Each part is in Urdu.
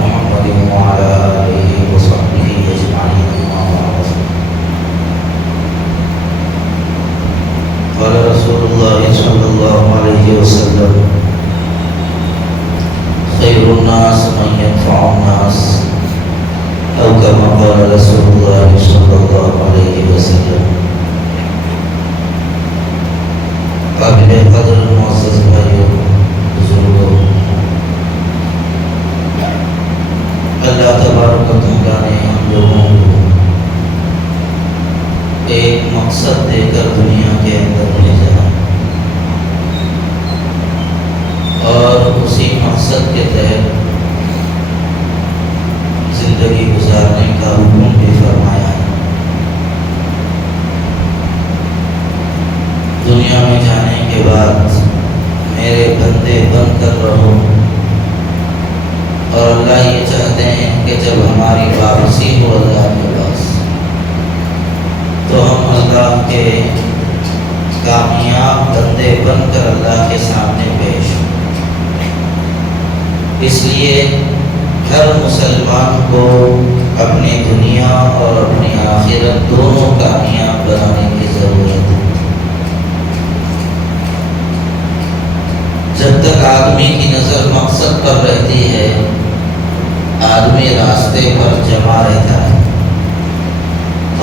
محمد وعلى آله وصحبه أجمعين أما بعد قال رسول الله صلى الله عليه وسلم خير الناس من ينفع الناس أو كما قال رسول الله صلى الله عليه وسلم. قابل قدر معزز بھائیوں بزرگوں، اللہ تبارک و تعالیٰ نے ہم لوگوں کو ایک مقصد دے کر دنیا کے اندر بھیجا اور اسی مقصد کے تحت زندگی گزارنے کا حکم بھی فرمایا ہے. دنیا میں جانے کے بعد میرے بندے بن کر رہو، اور اللہ یہ چاہتے ہیں کہ جب ہماری واپسی ہو اللہ کے پاس تو ہم اللہ کے کامیاب بندے بن کر اللہ کے سامنے پیش ہوں. اس لیے ہر مسلمان کو اپنی دنیا اور اپنی آخرت دونوں کامیاب بنانے کی ضرورت ہے. جب تک آدمی کی نظر مقصد پر رہتی ہے آدمی راستے پر جمع رہتا ہے،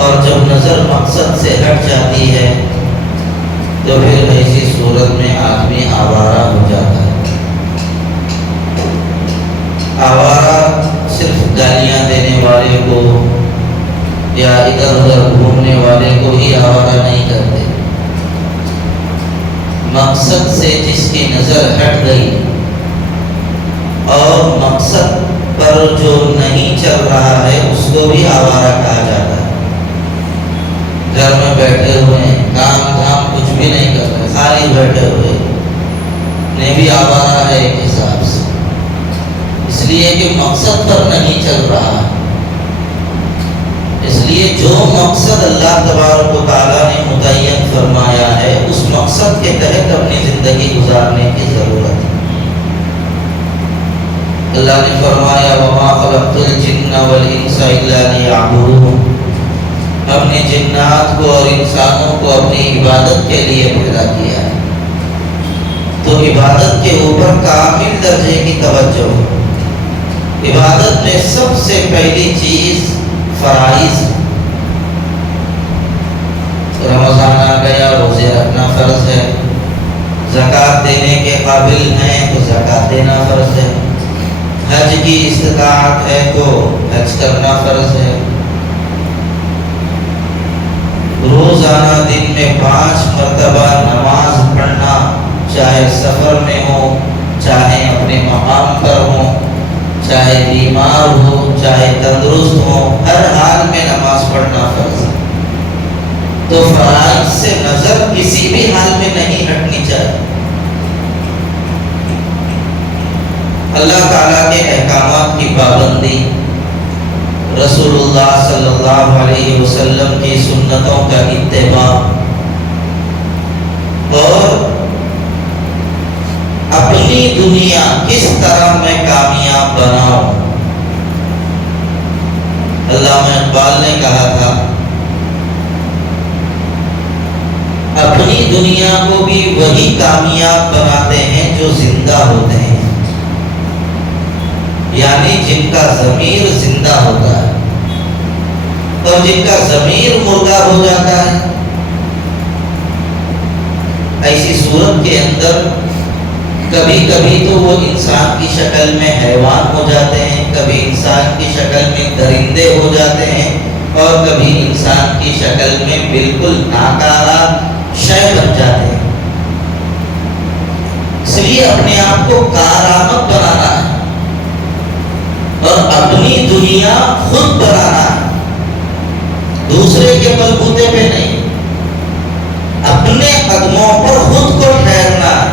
اور جب نظر مقصد سے ہٹ جاتی ہے تو پھر ایسی صورت میں آدمی آوارہ ہو جاتا ہے. آوارہ صرف گالیاں دینے والے کو یا ادھر ادھر گھومنے والے کو ہی آوارہ نہیں کرتے. مقصد سے جس کی نظر ہٹ گئی اور مقصد پر جو نہیں چل رہا ہے اس کو بھی آوارہ کہا جاتا ہے. گھر میں بیٹھے ہوئے ہیں، کام دھام کچھ بھی نہیں کر رہے، خالی بیٹھے ہوئے نے بھی آوارہ ہے ایک حساب سے، اس لیے کہ مقصد پر نہیں چل رہا. اس لیے جو مقصد اللہ تبارک و تعالیٰ نے متعین فرمایا ہے اس مقصد کے تحت اپنی زندگی گزارنے کی ضرورت ہے. اللہ نے فرمایا وَمَا خَلَقْتُ الْجِنَّ وَالْإِنسَ إِلَّا لِيَعْبُدُونِ، ہم نے جنات کو اور انسانوں کو اپنی عبادت کے لیے پیدا کیا ہے. تو عبادت کے اوپر کامل درجے کی توجہ. عبادت میں سب سے پہلی چیز فرائض. رمضان آ گیا، روزے رکھنا فرض ہے. زکوٰۃ دینے کے قابل ہیں تو زکوٰۃ دینا فرض ہے. حج کی استطاعت ہے تو حج کرنا فرض ہے. روزانہ دن میں 5 مرتبہ نماز پڑھنا، چاہے سفر میں ہو، چاہے اپنے مقام پر ہو، چاہے بیمار ہو، چاہے تندرست ہو، ہر حال میں نماز پڑھنا فرض ہے. تو فرائض سے نظر کسی بھی حال میں نہیں ہٹنی چاہیے. اللہ تعالیٰ کے احکامات کی پابندی، رسول اللہ صلی اللہ علیہ وسلم کی سنتوں کا اتباع، اور اپنی دنیا کس طرح میں کامیاب بناؤں. علامہ اقبال نے کہا تھا اپنی دنیا کو بھی وہی کامیاب بناتے ہیں جو زندہ ہوتے ہیں، یعنی جن کا ضمیر زندہ ہوتا ہے. اور جن کا ضمیر مردہ ہو جاتا ہے ایسی صورت کے اندر کبھی کبھی تو وہ انسان کی شکل میں حیوان ہو جاتے ہیں، کبھی انسان کی شکل میں درندے ہو جاتے ہیں، اور کبھی انسان کی شکل میں بالکل ناکارہ شے بن جاتے ہیں. اس لیے اپنے آپ کو کارآمد بنانا ہے اور اپنی دنیا خود بنانا ہے، دوسرے کے بلبوتے پہ نہیں. اپنے قدموں پر خود کو ٹھہرنا ہے.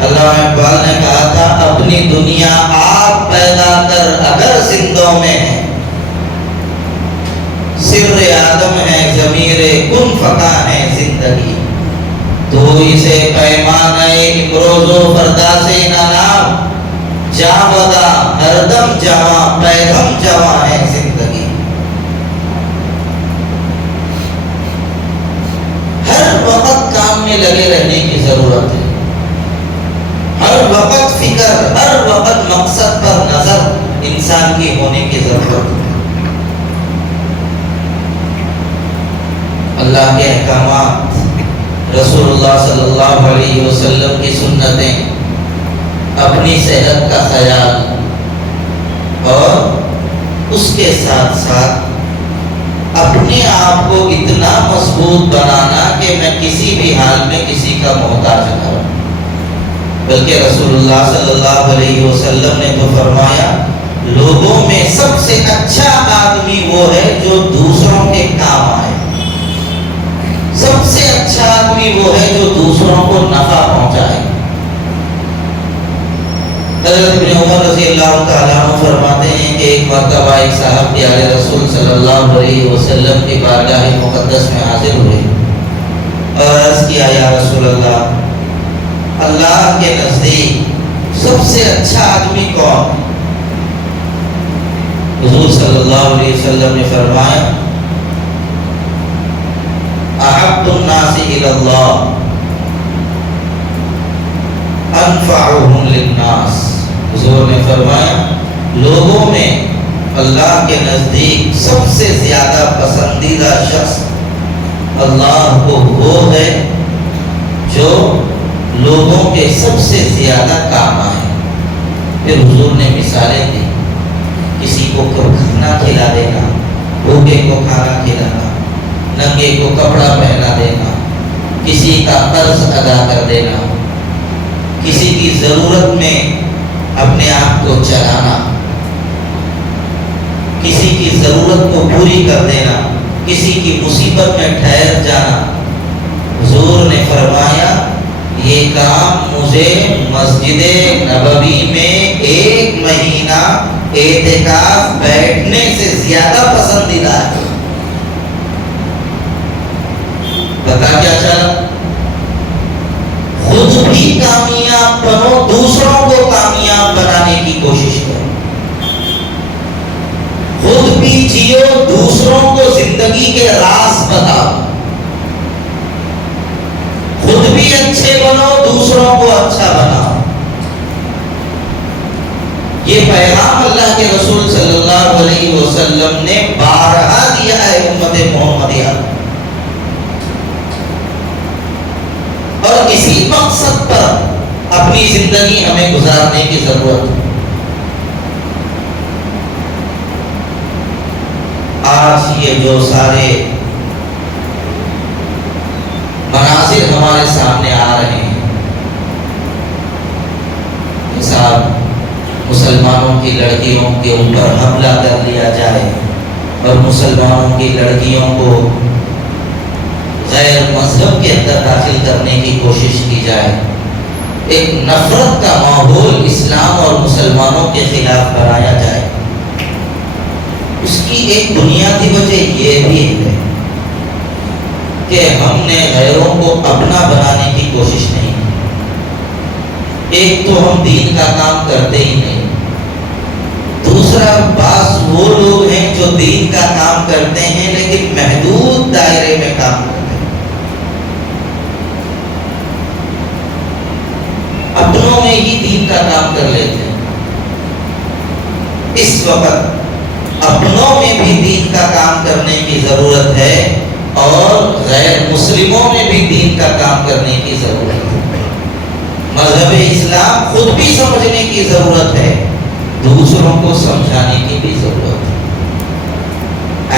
علامہ اقبال نے کہا تھا اپنی دنیا آپ پیدا کر اگر زندوں میں ہے، سر آدم ہے ضمیر کن فقا ہے زندگی، تو اسے پیمانہ امروز و فردا سے نہ نام، جاودہ ہر دم جواں پیدم جواں ہے زندگی. ہر وقت کام میں لگے رہنے کی ضرورت ہے. ہر وقت فکر، ہر وقت مقصد پر نظر انسان کی ہونے کی ضرورت ہے. اللہ کے احکامات، رسول اللہ صلی اللہ علیہ وسلم کی سنتیں، اپنی صحت کا خیال، اور اس کے ساتھ ساتھ اپنے آپ کو اتنا مضبوط بنانا کہ میں کسی بھی حال میں کسی کا محتاج نہ ہوں. بلکہ رسول اللہ صلی اللہ علیہ وسلم نے تو فرمایا لوگوں میں سب سے اچھا آدمی وہ ہے جو دوسروں کے کام آئے. سب سے اچھا آدمی وہ ہے جو دوسروں کو نفع پہنچائے. حضرت ابن عمر رضی اللہ تعالیٰ عنہ فرماتے ہیں کہ ایک مرتبہ ایک صاحب پیارے رسول صلی اللہ علیہ وسلم کی بارگاہ مقدس میں حاضر ہوئے اور عرض کیا یا رسول اللہ، اللہ کے نزدیک سب سے اچھا آدمی کون؟ حضور صلی اللہ علیہ وسلم نے فرمایا احب الناس الی اللہ انفعهم للناس. حضور نے فرمایا لوگوں میں اللہ کے نزدیک سب سے زیادہ پسندیدہ شخص اللہ کو وہ ہے جو لوگوں کے سب سے زیادہ کام آئے. پھر حضور نے مثالیں دی، کسی کو کھانا کھلا دینا، بھوکے کو کھانا کھلانا، ننگے کو کپڑا پہنا دینا، کسی کا قرض ادا کر دینا، کسی کی ضرورت میں اپنے آپ کو چلانا، کسی کی ضرورت کو پوری کر دینا، کسی کی مصیبت میں ٹھہر جانا. حضور نے فرمایا یہ کام مجھے مسجد نبوی میں 1 مہینہ اعتکاف بیٹھنے سے زیادہ پسندیدہ ہے. پتا کیا چلا؟ خود بھی کامیاب بنو، دوسروں کو کامیاب بنانے کی کوشش کرو. خود بھی جیو، دوسروں کو زندگی کے راز بتاؤ. خود بھی اچھے بنو، دوسروں کو اچھا بناؤ. یہ پیغام اللہ کے رسول صلی اللہ علیہ وسلم نے بارہا دیا ہے امت محمدیہ، اور اسی مقصد پر اپنی زندگی ہمیں گزارنے کی ضرورت ہے. آج یہ جو سارے مناظر ہمارے سامنے آ رہے ہیں، صاحب مسلمانوں کی لڑکیوں کے اوپر حملہ کر لیا جائے اور مسلمانوں کی لڑکیوں کو غیر مذہب کے اندر داخل کرنے کی کوشش کی جائے، ایک نفرت کا ماحول اسلام اور مسلمانوں کے خلاف بنایا جائے، اس کی ایک بنیادی وجہ یہ بھی ہے کہ ہم نے غیروں کو اپنا بنانے کی کوشش نہیں کی. ایک تو ہم دین کا کام کرتے ہی نہیں، دوسرا بعض وہ لوگ ہیں جو دین کا کام کرتے ہیں لیکن محدود دائرے میں کام کرتے ہیں، اپنوں میں ہی دین کا کام کر لیتے ہیں. اس وقت اپنوں میں بھی دین کا کام کرنے کی ضرورت ہے اور غیر مسلموں میں بھی دین کا کام کرنے کی ضرورت ہے. مذہب اسلام خود بھی سمجھنے کی ضرورت ہے، دوسروں کو سمجھانے کی بھی ضرورت ہے.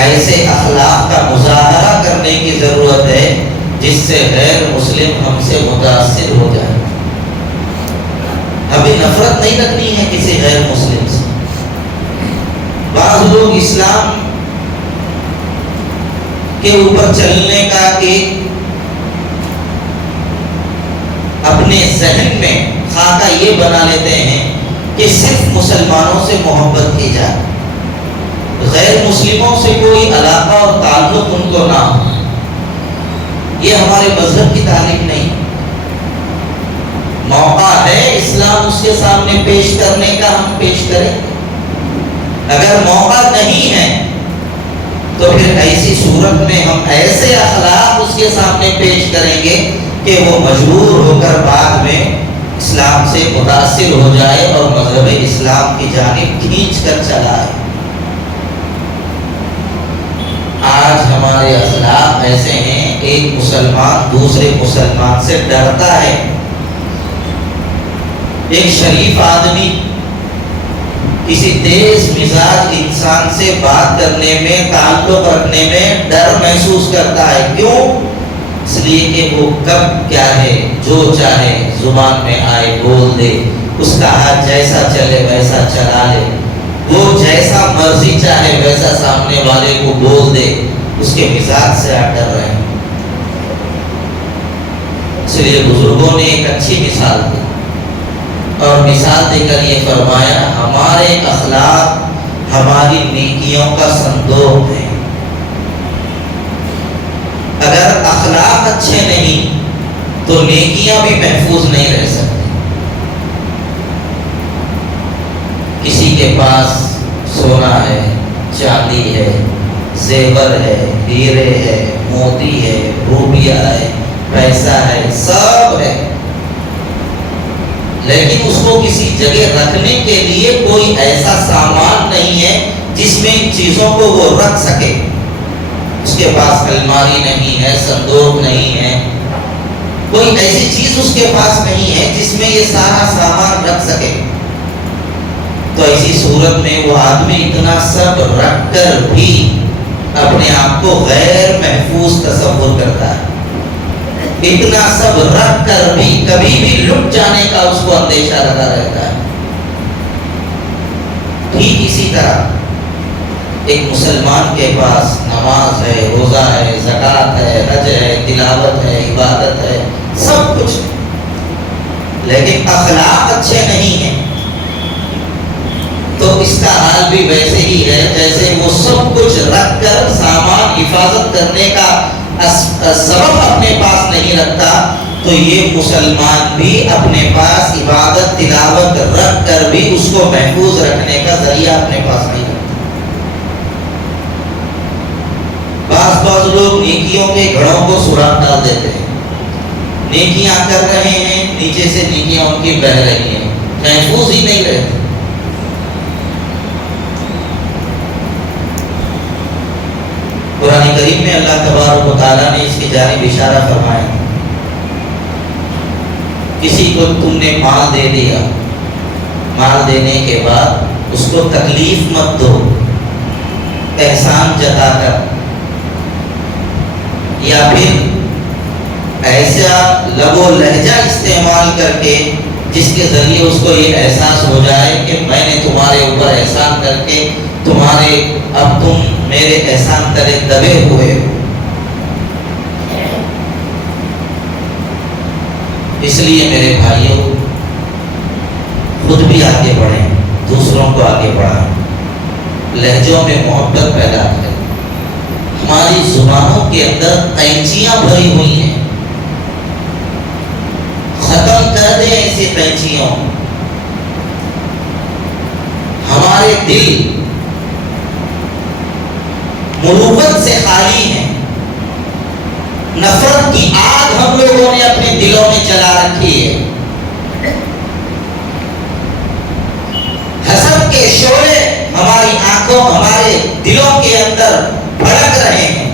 ایسے اخلاق کا مظاہرہ کرنے کی ضرورت ہے جس سے غیر مسلم ہم سے متاثر ہو جائے. ابھی نفرت نہیں رکھنی ہے کسی غیر مسلم سے. بعض لوگ اسلام کے اوپر چلنے کا ایک اپنے ذہن میں خاکہ یہ بنا لیتے ہیں کہ صرف مسلمانوں سے محبت کی جائے، غیر مسلموں سے کوئی علاقہ اور تعلق ان کو نہ ہو. یہ ہمارے مذہب کی تعلیم نہیں. موقع ہے اسلام اس اس کے سامنے پیش کرنے کا ہم پیش کریں. اگر موقع نہیں ہے تو پھر ایسی صورت میں ہم ایسے اخلاق اس کے سامنے پیش کریں گے کہ وہ مجبور ہو کر بعد میں اسلام سے متاثر ہو جائے اور مذہب اسلام کی جانب کھینچ کر چلا آئے. آج ہمارے اخلاق ایسے ہیں، ایک مسلمان دوسرے مسلمان سے ڈرتا ہے. ایک شریف آدمی کسی تیز مزاج انسان سے بات کرنے میں، تعلق رکھنے میں ڈر محسوس کرتا ہے. کیوں؟ اس لیے کہ وہ کب کیا ہے، جو چاہے زبان میں آئے بول دے، اس کا ہاتھ جیسا چلے ویسا چلا لے، وہ جیسا مرضی چاہے ویسا سامنے والے کو بول دے. اس کے مزاج سے آپ ڈر رہے ہیں. اس لیے بزرگوں نے ایک اچھی مثال دی اور مثال دے کر یہ فرمایا، ہمارے اخلاق ہماری نیکیوں کا صندوق ہے. اگر اخلاق اچھے نہیں تو نیکیاں بھی محفوظ نہیں رہ سکتی. کسی کے پاس سونا ہے، چاندی ہے، زیور ہے، ہیرے ہے، موتی ہے، روپیہ ہے، پیسہ ہے، سب ہے، لیکن اس کو کسی جگہ رکھنے کے لیے کوئی ایسا سامان نہیں ہے جس میں ان چیزوں کو وہ رکھ سکے. اس کے پاس الماری نہیں ہے، صندوق نہیں ہے، کوئی ایسی چیز اس کے پاس نہیں ہے جس میں یہ سارا سامان رکھ سکے. تو ایسی صورت میں وہ آدمی اتنا سب رکھ کر بھی اپنے آپ کو غیر محفوظ تصور کرتا ہے. اتنا سب رکھ کر بھی کبھی بھی لٹ جانے کا اس کو اندیشہ لگا رہتا ہے. ٹھیک اسی طرح ایک مسلمان کے پاس نماز ہے، روزہ ہے، زکوٰۃ ہے، حج ہے، تلاوت ہے، عبادت ہے، سب کچھ، لیکن اخلاق اچھے نہیں ہیں تو اس کا حال بھی ویسے ہی ہے جیسے وہ سب کچھ رکھ کر سامان حفاظت کرنے کا سبب اپنے پاس نہیں رکھتا. تو یہ مسلمان بھی اپنے پاس عبادت تلاوت رکھ کر بھی اس کو محفوظ رکھنے کا ذریعہ اپنے پاس نہیں رکھتا. بعض لوگ نیکیوں کے گھڑوں کو سوراخ ڈال دیتے ہیں، نیکیاں کر رہے ہیں، نیچے سے نیکیاں ان کی بہہ رہی ہیں، محفوظ ہی نہیں رہتے. قرآن کریم میں اللہ تبارک و تعالیٰ نے اس کی جانب اشارہ فرمایا. کسی کو تم نے مال دے دیا، مال دینے کے بعد اس کو تکلیف مت دو، احسان جتا کر یا پھر ایسا لب و لہجہ استعمال کر کے جس کے ذریعے اس کو یہ احساس ہو جائے کہ میں نے تمہارے اوپر احسان کر کے اب تم میرے احسان تلے دبے ہوئے ہو. اس لیے میرے بھائیوں، خود بھی آگے بڑھیں، دوسروں کو آگے بڑھائیں، لہجوں میں محبت پیدا کریں. ہماری زبانوں کے اندر قینچیاں بھری ہوئی ہیں، ختم کر دیں ایسی قینچیوں. ہمارے دل مروت سے خالی ہیں، نفرت کی آگ ہم لوگوں نے اپنے دلوں میں جلا رکھی ہے، حسد کے شعلے ہماری آنکھوں ہمارے دلوں کے اندر بھڑک رہے ہیں.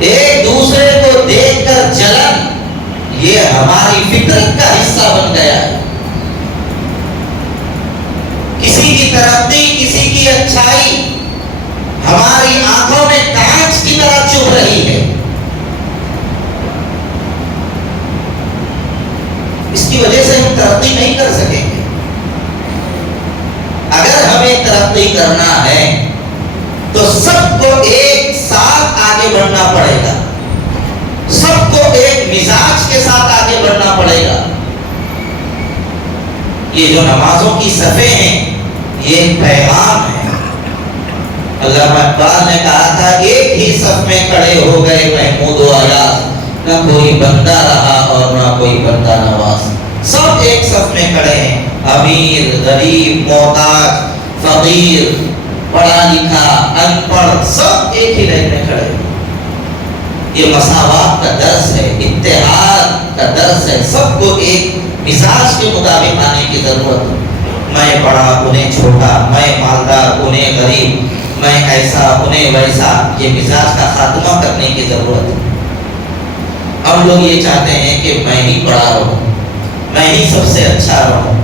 ایک دوسرے کو دیکھ کر جلن یہ ہماری فطرت کا حصہ بن گیا ہے. کسی کی ترقی، کسی کی اچھائی ہماری آنکھوں میں کانچ کی طرح چبھ رہی ہے. اس کی وجہ سے ہم ترقی نہیں کر سکیں گے. اگر ہمیں ترقی کرنا ہے تو سب کو ایک ساتھ آگے بڑھنا پڑے گا، سب کو ایک مزاج کے ساتھ آگے بڑھنا پڑے گا. یہ جو نمازوں کی صفیں ہیں یہ ایک پیغام ہے. علامہ اقبال نے کہا تھا ایک ہی صف میں کھڑے ہو گئے محمود و ایاز، نہ کوئی بندہ رہا اور نہ کوئی بندہ نواز. کھڑے ہیں، امیر، غریب، محتاج، فقیر، پڑھا لکھا، ان پڑھ، سب ایک ہی لائن میں کھڑے ہیں۔ یہ مساوات کا درس ہے، اتحاد کا درس ہے، سب کو ایک مزاج کے مطابق آنے کی ضرورت ہے۔ میں بڑا انہیں چھوٹا، میں مالدار انہیں غریب، میں ایسا انہیں ویسا، یہ مزاج کا خاتمہ کرنے کی ضرورت ہے۔ ہم لوگ یہ چاہتے ہیں کہ میں ہی بڑا رہوں، میں ہی سب سے اچھا رہوں،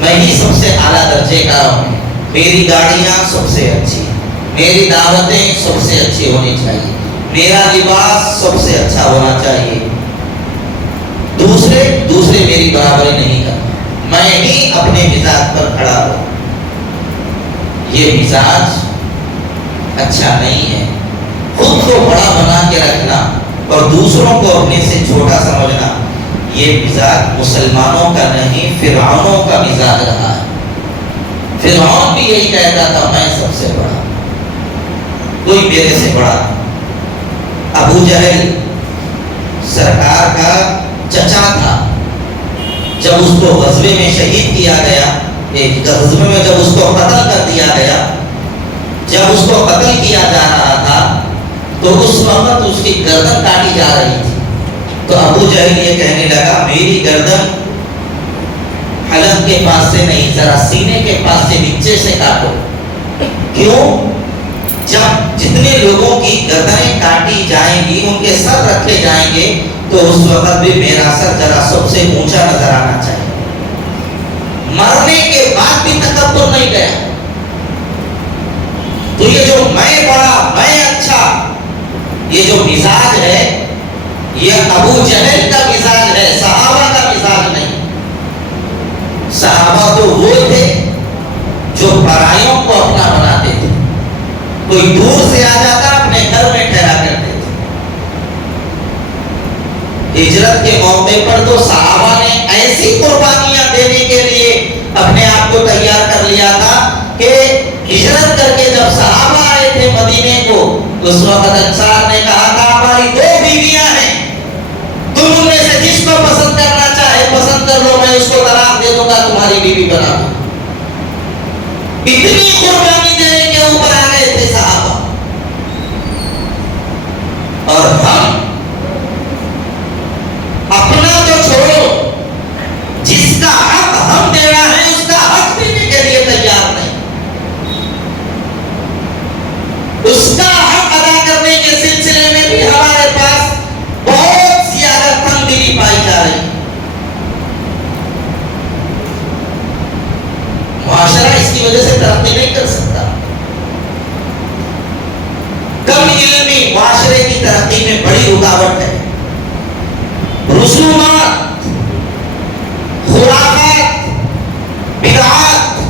میں ہی سب سے اعلیٰ درجے کا رہوں، میری گاڑیاں سب سے اچھی، میری دعوتیں سب سے اچھی ہونی چاہیے، میرا لباس سب سے اچھا ہونا چاہیے، دوسرے میری برابری نہیں کرنا، میں ہی اپنے مزاج پر کھڑا ہوں۔ یہ مزاج اچھا نہیں ہے۔ خود کو بڑا بنا کے رکھنا اور دوسروں کو اپنے سے چھوٹا سمجھنا، یہ مزاج مسلمانوں کا نہیں، فرعونوں کا مزاج رہا ہے۔ فرعون بھی یہی کہتا تھا میں سب سے بڑا، کوئی میرے سے بڑا۔ ابو جہل سرکار کا چچا تھا، جب اس کو غزوے میں شہید کیا گیا، ایک غزوے میں جب اس کو قتل کر دیا گیا، جب اس کو قتل کیا جا رہا تھا تو اس وقت اس کی گردن کاٹی جا رہی تھی، تو ابو جہل یہ کہنے لگا میری گردن حلق کے پاس سے نہیں، ذرا سینے کے پاس سے نیچے سے کاٹو۔ کیوں؟ جب جتنے لوگوں کی گردنیں کاٹی جائیں گی، ان کے سر رکھے جائیں گے، تو اس وقت بھی میرا سر ذرا سب سے اونچا نظر آنا چاہیے۔ مرنے کے بعد بھی تکبر نہیں گیا۔ تو یہ جو میں بڑا، میں اچھا، یہ جو مزاج ہے، یہ ابو جہل کا مزاج ہے، صحابہ کا مزاج نہیں۔ صحابہ تو وہ تھے جو پرائیوں کو اپنا بناتے تھے، کوئی دور سے آ جاتا اپنے گھر میں ٹھہرا کرتے تھے۔ ہجرت کے موقع پر تو صحابہ نے ایسی قربانیاں دینے کے لیے اپنے آپ کو تیار کر لیا تھا کہ ہجرت کر کے جب صحابہ آئے تھے مدینے کو، اس وقت انصار نے کہا تھا ہماری 2 بیویاں ہیں، تم ان میں سے جس کو پسند کرنا چاہے پسند کر لو، میں اس کو طلاق دے دوں گا، تمہاری بیوی بنا دوں۔ اتنی قربانی دینے کے اوپر آ گئے تھے صحابہ۔ اور ہم اپنا تو چھوڑو، جس کا حق ہم دینا ہے اس کا حق دینے کے لیے تیار نہیں، اس کا حق ادا کرنے کے سلسلے میں بھی ہمارے پاس بہت زیادہ تنگی پائی جا رہی ہے۔ معاشرہ اس کی وجہ سے ترقی نہیں کر سکتا۔ کم علمی معاشرے کی ترقی میں بڑی رکاوٹ ہے۔ رسومات، خرافات، بدعات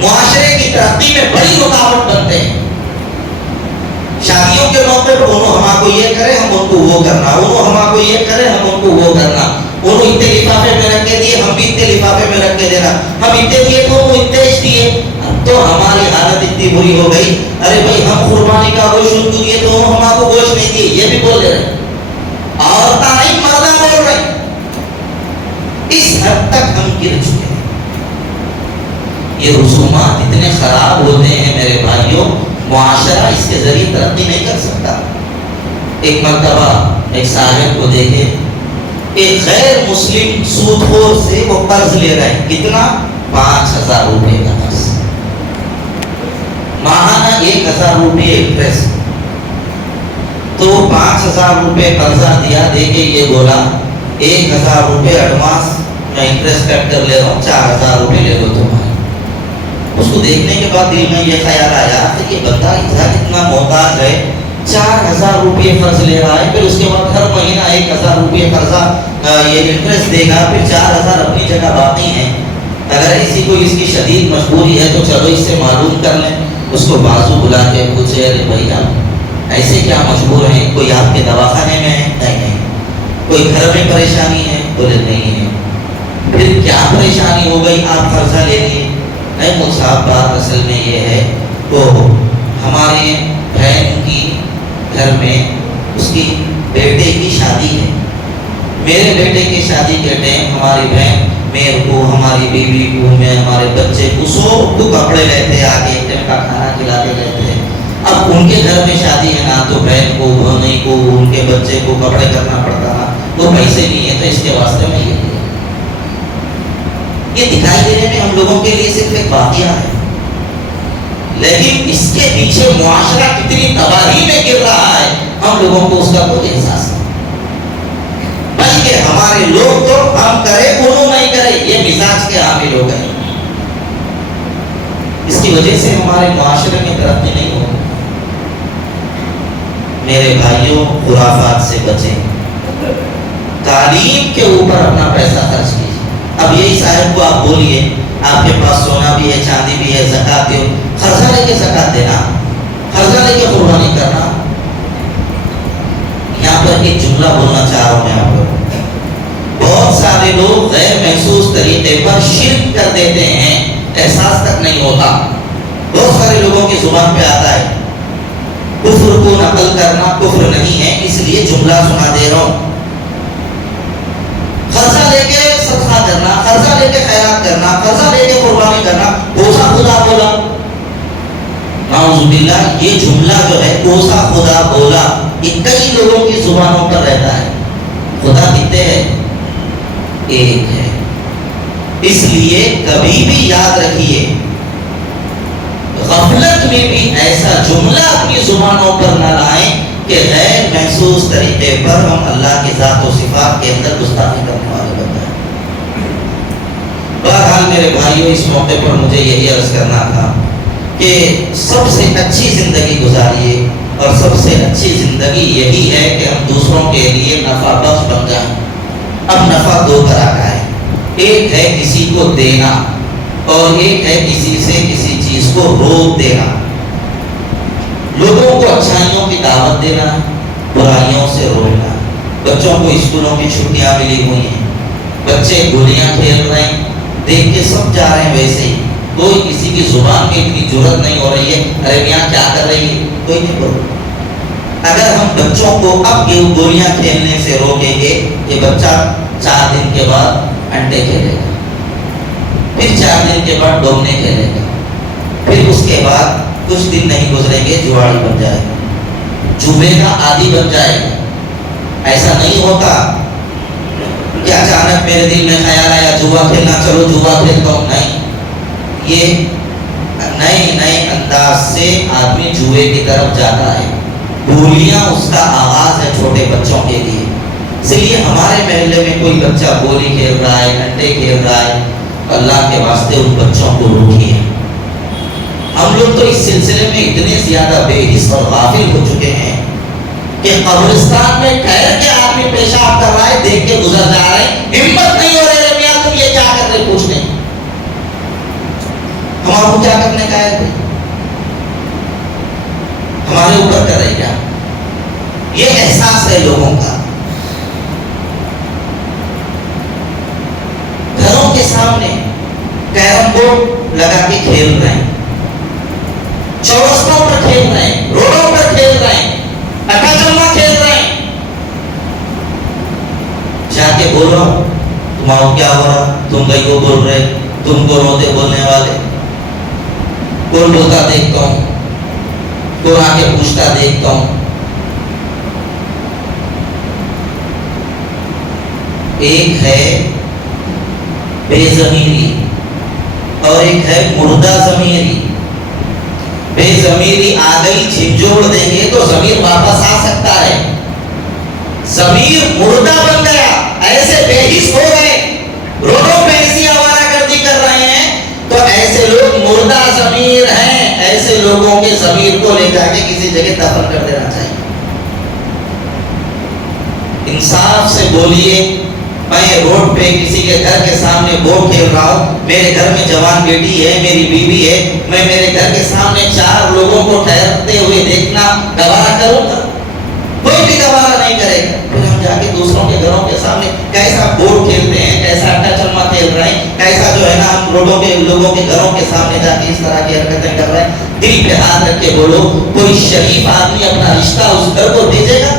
معاشرے کی ترقی میں بڑی رکاوٹ بنتے ہیں۔ شادیوں کے موقع پر انہوں ہما کو یہ کرے ہم ان کو وہ کرنا، انہوں ہما کو یہ کرے ہم ان کو وہ کرنا، انہوں اتنے لفافے میں رکھ کے دیے ہم بھی اتنے لفافے میں رکھ کے دینا، ہم اتنے دیے تو وہ اتنے دیے۔ اب تو ہماری حالت اتنی بری ہو گئی، ارے بھائی ہم قربانی کا گوشت ان کو دیے تو انہوں ہما کو گوشت نہیں دیے، یہ بھی بول دے رہے، عورتیں نہیں مردہ بول رہے۔ اس حد تک ہم گر چکے ہیں۔ یہ رسومات اتنے خراب ہوتے ہیں میرے بھائیوں، معاشرہ اس کے ذریعے ترقی نہیں کر سکتا۔ ایک مرتبہ ایک صاحب کو دیکھے، ایک غیر مسلم سود خور سے وہ قرض لے رہے ہیں، کتنا؟ 5000 روپے کا قرض، ماہانہ 1000 روپے انٹرسٹ۔ تو 5000 روپے قرضہ دیا، دے کے یہ بولا 1000 روپے ایڈوانس میں انٹرسٹ کٹ کر لے رہا ہوں، 4000 روپے لے لو تمہارے۔ اس کو دیکھنے کے بعد دل میں یہ خیال آیا کہ یہ بندہ اتنا محتاج ہے، 4000 روپے قرض لے رہا ہے، پھر اس کے بعد ہر مہینہ 1000 روپے قرضہ یہ انٹرسٹ دے گا، پھر 4000 اپنی جگہ باقی ہیں۔ اگر ایسی کوئی اس کی شدید مجبوری ہے تو چلو اس سے معلوم کر لیں۔ اس کو بازو بلا کے پوچھے، ارے بھائی آپ ایسے کیا مجبور ہیں؟ کوئی آپ کے دواخانے میں ہے؟ نہیں۔ کوئی گھر میں پریشانی ہے؟ بولے نہیں ہے۔ پھر کیا پریشانی ہو گئی آپ قرضہ لے لیے؟ نہیں مصعب، بات اصل میں یہ ہے تو ہمارے بہن کی گھر میں اس کی بیٹے کی شادی ہے، میرے بیٹے کی شادی کے ٹائم ہماری بہن میرے کو, ہماری بیوی کو, میں ہمارے بچے کو, سب کو کپڑے لیتے, آگے ایک ٹائم کا کھانا کھلاتے رہتے. اب ان کے گھر میں شادی ہے نا, تو بہن کو, بھائی کو, ان کے بچے کو کپڑے کرنا پڑتا نا, وہ پیسے نہیں ہے تو اس کے واسطے میں یہ دکھائی دینے میں ہم لوگوں کے لیے صرف ایک واقعہ ہے, لیکن اس کے پیچھے معاشرہ کتنی تباہی میں گر رہا ہے ہم لوگوں کو اس کا کوئی احساس نہیں. بلکہ ہمارے لوگ تو ہم کرے انہوں نہیں کرے, یہ مزاج کے حامل ہو گئے. اس کی وجہ سے ہمارے معاشرے میں ترقی نہیں ہو. میرے بھائیوں, خرافات سے بچیں, تعلیم کے اوپر اپنا پیسہ خرچ کیجیے. اب یہی صاحب کو آپ بولیے, آپ کے پاس سونا بھی ہے, چاندی بھی ہے, زکات دو, قرضہ لے کے زکات دینا, قرضہ لے کے قربانی کرنا. یہاں پر ایک جملہ بولنا چاہ رہا ہوں میں آپ کو. بہت سارے لوگ غیر محسوس طریقے پر شرک کر دیتے ہیں, احساس تک نہیں ہوتا. بہت سارے لوگوں کی زبان پہ آتا ہے کفر کو نقل کرنا کفر نہیں ہے, اس لیے جملہ سنا دے رہا ہوں. قرضہ لے کے صدقہ کرنا, قرضہ لے کے خیرات کرنا, قرضہ لے کے قربانی کرنا, کوسا خدا بولا. نعوذ باللہ, یہ جملہ جو ہے کوسا خدا بولا, یہ کئی لوگوں کی زبانوں پر رہتا ہے. خدا کتنے ہے؟ ایک ہے. اس لیے کبھی بھی یاد رکھیے, غفلت میں بھی ایسا جملہ اپنی زبانوں پر نہ لائیں کہ غیر محسوس طریقے پر ہم اللہ کی ذات و صفات کے اندر گستاخی کرنے والے بن جائیں. بہرحال میرے بھائیوں, اس موقع پر مجھے یہی عرض کرنا تھا کہ سب سے اچھی زندگی گزاریے, اور سب سے اچھی زندگی یہی ہے کہ ہم دوسروں کے لیے نفع بخش بن جائیں. اب نفع دو طرح کا ہے, ایک ہے کسی کو دینا, اور ایک ہے کسی سے کسی چیز کو روک دینا. لوگوں کو اچھائیوں کی دعوت دینا, برائیوں سے روکنا. بچوں کو اسکولوں کی چھٹیاں ملی ہوئی ہیں, بچے گولیاں کھیل رہے ہیں, دیکھ کے سب جا رہے ہیں ویسے ہی. کوئی کسی کی زبان میں اتنی جرت نہیں ہو رہی ہے, ارے میاں کیا کر رہی ہے, کوئی نہیں بول. اگر ہم بچوں کو اب گولیاں کھیلنے سے روکیں گے, یہ بچہ 4 دن کے بعد انڈے کھیلے گا, پھر 4 دن کے بعد ڈومنے کھیلے گا, پھر اس کے بعد کچھ دن نہیں گزریں گے جواڑی بن جائے گا, جوے کا عادی بن جائے گا. ایسا نہیں ہوتا کہ اچانک میرے دل میں خیال آیا جوا کھیلنا, چلو جوا کھیلتا ہوں. نہیں, یہ نئے نئے انداز سے آدمی جوئے کی طرف جاتا ہے. گولیاں اس کا آغاز ہے چھوٹے بچوں کے لیے. اس لیے ہمارے محلے میں کوئی بچہ گولی کھیل رہا ہے, انڈے کھیل رہا ہے, اللہ کے واسطے ان بچوں کو روکیے. ہم لوگ تو اس سلسلے میں اتنے زیادہ بے حس اور غافل ہو چکے ہیں کہ قبرستان میں ٹھہر کے آدمی پیشاب کر رہا ہے, دیکھ کے گزر جا رہے ہیں, ہمت نہیں ہو رہی میاں تم یہ کیا کر رہے پوچھنے. ہم آپ کو کیا کرنے کا ہے, ہمارے اوپر کر رہے کیا؟ یہ احساس ہے لوگوں کا. گھروں کے سامنے کیرم بورڈ لگا کے کھیل رہے ہیں, چورستوں پر کھیل رہے ہیں, روڈوں پر کھیل رہے ہیں, اٹا چما کھیل رہے ہیں. جا کے بول رہا ہوں تمہارا کیا ہو رہا, تم بھائی کو بول رہے, تم کو روتے بولنے والے. کون بولتا دیکھتا ہوں, کون آ کے پوچھتا دیکھتا ہوں. ایک ہے بے ضمیری اور ایک ہے مردہ ضمیری. بے ضمیری آ گئی, جھنجھوڑ دیں گے تو ضمیر واپس آ سکتا ہے. ضمیر مردہ بن گیا, ایسے بے حس ہو گئے, روڈوں پہ ایسی آوارہ گردی کر رہے ہیں, تو ایسے لوگ مردہ ضمیر ہیں. ایسے لوگوں کے ضمیر کو لے جا کے کسی جگہ دفن کر دینا چاہیے. انصاف سے بولیے. میں روڈ پہ کسی کے گھر کے سامنے بورڈ کھیل رہا ہوں, میرے گھر میں جوان بیٹی ہے, میری بیوی ہے, میں میرے گھر کے سامنے 4 لوگوں کو ٹھہرتے ہوئے دیکھنا گوارا کروں گا؟ کوئی بھی گوارا نہیں کرے گا. پھر ہم جا کے دوسروں کے گھروں کے سامنے کیسا بورڈ کھیلتے ہیں, کیسا اٹا چلما کھیل رہے ہیں, کیسا جو ہے نا ہم روڈوں کے لوگوں کے گھروں کے سامنے جا کے اس طرح کی حرکتیں کر رہے ہیں. دل پہ ہاتھ رکھ کے بولو, کوئی شریف آدمی اپنا رشتہ اس گھر کو بھیجے گا؟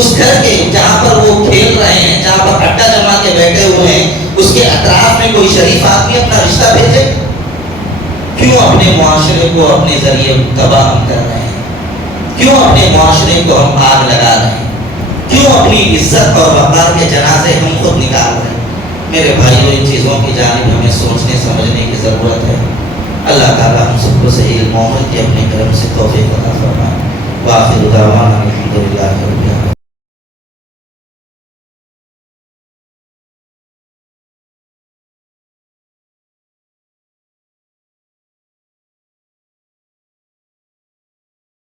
اس گھر کے جہاں پر وہ کھیل رہے ہیں, جہاں پر اٹا جما کے بیٹھے ہوئے ہیں, اس فرشتہ بھیجے؟ کیوں اپنے معاشرے کو اپنے ذریعے تباہ ہم کر رہے ہیں؟ کیوں اپنے معاشرے کو ہم آگ لگا رہے ہیں؟ کیوں اپنی عزت اور وقار کے جنازے ہم خود نکال رہے ہیں؟ میرے بھائیوں، ان چیزوں کی جانب ہمیں سوچنے سمجھنے کی ضرورت ہے۔ اللہ تعالیٰ ہم سب کو صحیح علم و عمل کی اپنے کرم سے توفیق عطا فرمائے۔ وآخر دعوانا الحمدللہ۔